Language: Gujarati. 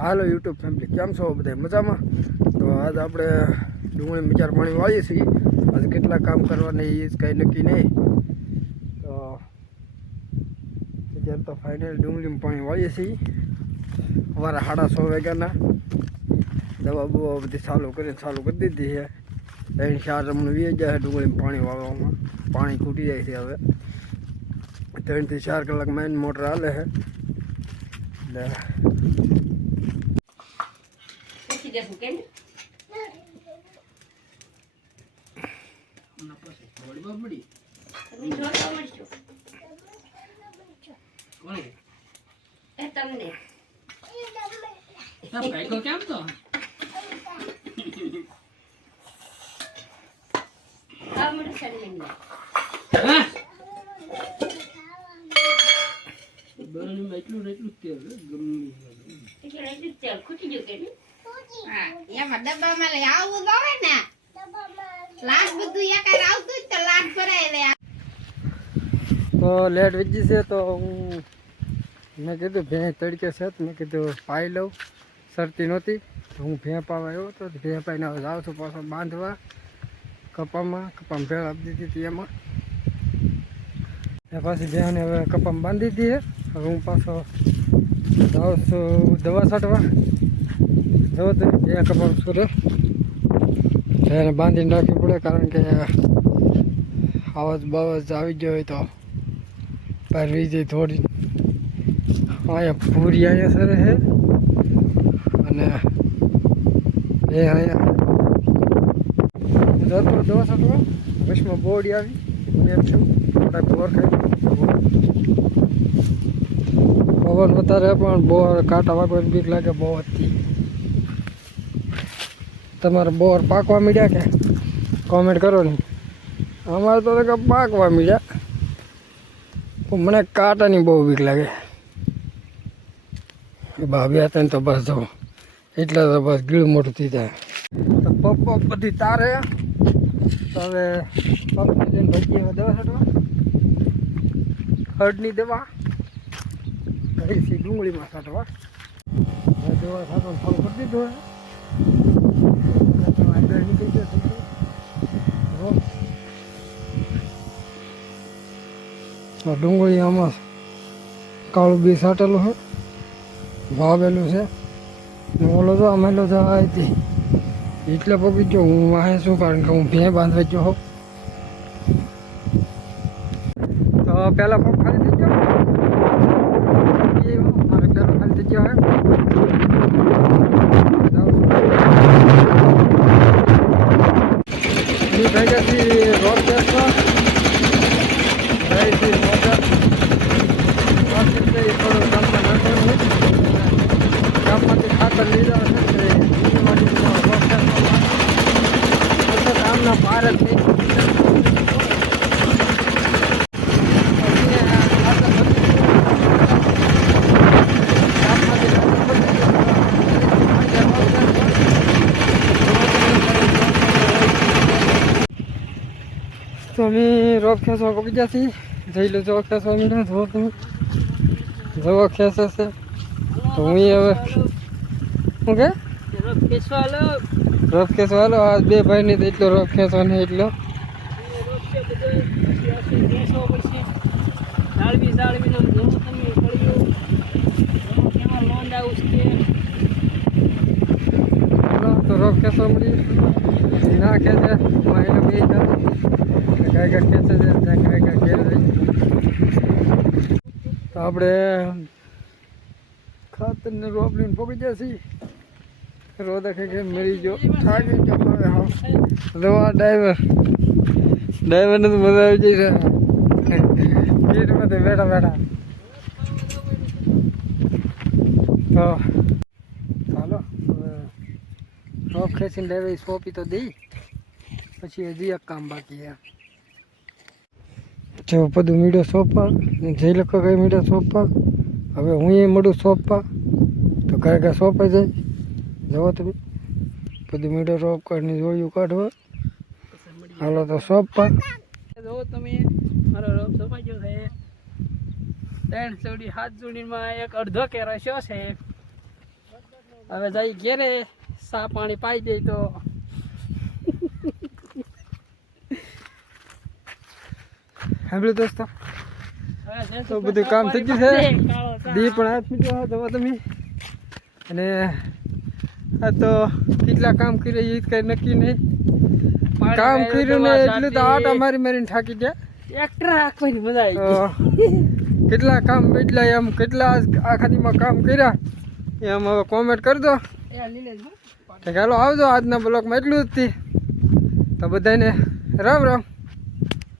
હાલો યુટ્યુબ ફેમિલી, કેમ છો બધા? મજામાં? તો આજ આપણે ડુંગળી મિચાર પાણી વાળીએ છીએ. આજે કેટલા કામ કરવાના એ જ કાંઈ નક્કી નહીં. તો અત્યારે તો ફાઇનલ ડુંગળીમાં પાણી વાળીએ છીએ. અમારા સાડા સો વાગ્યાના. દવા બવા બધી ચાલુ કરીને ચાલુ કરી દીધી છે. ત્રણ ચાર રમણ વી જાય ડુંગળીમાં પાણી વાળવામાં પાણી ખૂટી જાય છે હવે. ત્રણથી ચાર કલાક મેન મોટર હાલે છે. એટલે પૂછી દેશું કેમ તમને કેમ તો એટલું એટલું તેલ ગમે. એટલે તેલ ખૂટી ગયું કે? તો લેટ વીજી છે, તો હું, મેં કીધું ભેં તડકે છે તો મેં કીધું પાઈ લઉં. સરતી નહોતી હું ભેં પાવા આવ્યો હતો ભેં પાઈને હવે જાઉં છું પાછો બાંધવા. કપામાં કપામાં ભેળ આપી દીધી હતી એમાં. એ પાછી ભેંને હવે કપામાં બાંધી દીધી હવે હું પાછો જાઉં છું દવા છાંટવા. જવો તો ભેં કપામાં સુરે ભેંને બાંધીને રાખવી પડે કારણ કે આવાજ બાવાજ આવી ગયો હોય તો પરવી જાય થોડી અહીંયા પૂરી અહીંયા સર હે અને એ અહીંયા હું જતો દવા છાંટવા વચમાં બોડી આવી મેં છું થોડાક બોર ખાઈ પવન વધારે પણ બોર કાંટા વાગવાની બીક લાગે બહુ હતી તમારે બોર પાકવા મીડ્યા કે કોમેન્ટ કરો ને. અમારે તો કે પાકવા પણ મને કાંટાની બહુ બીક લાગે. એ ભાભી હતા ને તો બસ જો. એટલે તો બસ ગીળ મોટું થઈ જાય. તો પપ્પો બધી તારે. હવે પપ્પા જઈને ભજીયા દવા છાંટવા. હળની દવા. ડુંગળીમાં છાંટવા. દવા છાંટવાનું ચાલુ કરી દીધું અંદર નીકળી ગયો છે. જો. આ ડુંગળી આમાં કાળું બી સાટેલું છે, વાવેલું છે ઓલો તો અમેલો તો આ હતી એટલે પગી જો હું વાહે શું કારણ કે હું ભે બાંધવા જો હોઉં તો પહેલાં પગ ખાલી થઈ ગયો ખાલી થઈ ગયો એ ભેગાથી રોડ બેસવા જયથી મોટા પાછી થોડું ગામમાં નાખવાનું ગામમાંથી ખાતર લીધા હશે તે બીજમાંથી રોડ બેસવા ગામના બહાર જ નહીં તો અમે ખેસો ખેંચવા પકી જતી જઈ લો જોબ ખેંચવા મીડા જુઓ તમે. જોબ ખેંચે છે. તો હું હવે શું કે? રોપ ખેંચવા હાલો. આ બે ભાઈને તો એટલો રોપ ખેંચવા નહીં એટલો. તો રોપ ખેંચવા મળી. ના ખેંચે માહિતી બે જાવ ગાય ખેતર છે ત્યાં ગાય ગા ઘેર તો આપણે ખાતર ને રોપ લઈને પકડી જશે રોદા ખાઈ મરી ગયો. થાકી ગયો હવે હા રવા ડ્રાઈવર ડ્રાઈવરને તો મજા આવી જઈ છે. સીટમાંથી બેઠા બેઠા. તો ચાલો, હવે રોપ ખેંચીને ડ્રાઈવર સોંપી તો દઈ. પછી હજી એક કામ બાકી છે. જો બધું મીડો સોંપા જે લખો કઈ મીડો સોંપા, હવે હું એ મળું સોંપા, તો ઘરે ઘરે સોંપાઈ જાય. જવો તમે બધું મીડો રોપ કરીને જોયું કાઢવા. હાલો તો સોંપવા જો તમે, મારો રોપ સોંપાઈ ગયો છે. ત્રણ જોડી હાથ જોડીમાં એક અડધો કેરો છે. હવે જઈ ઘેરે, સા પાણી પાઈ દે તો સાંભળ્યું દોસ્તો તો બધું કામ થઈ ગયું છે. દી પણ હાથ મીઠો જવો તમે. અને આ તો કેટલા કામ કર્યા એ કઈ નક્કી નહીં. કામ કર્યું ને એટલું તો આટા મારી મારીને થાકી ગયા. ટ્રેક્ટર રાખવાની મજા આવી કેટલા કામ એટલા એમ કેટલા આખા દીમાં કામ કર્યા એમ હવે કોમેન્ટ કરજો. તો ચાલો આવજો આજના બ્લોગમાં એટલું જ હતી તો બધાને રામ રામ.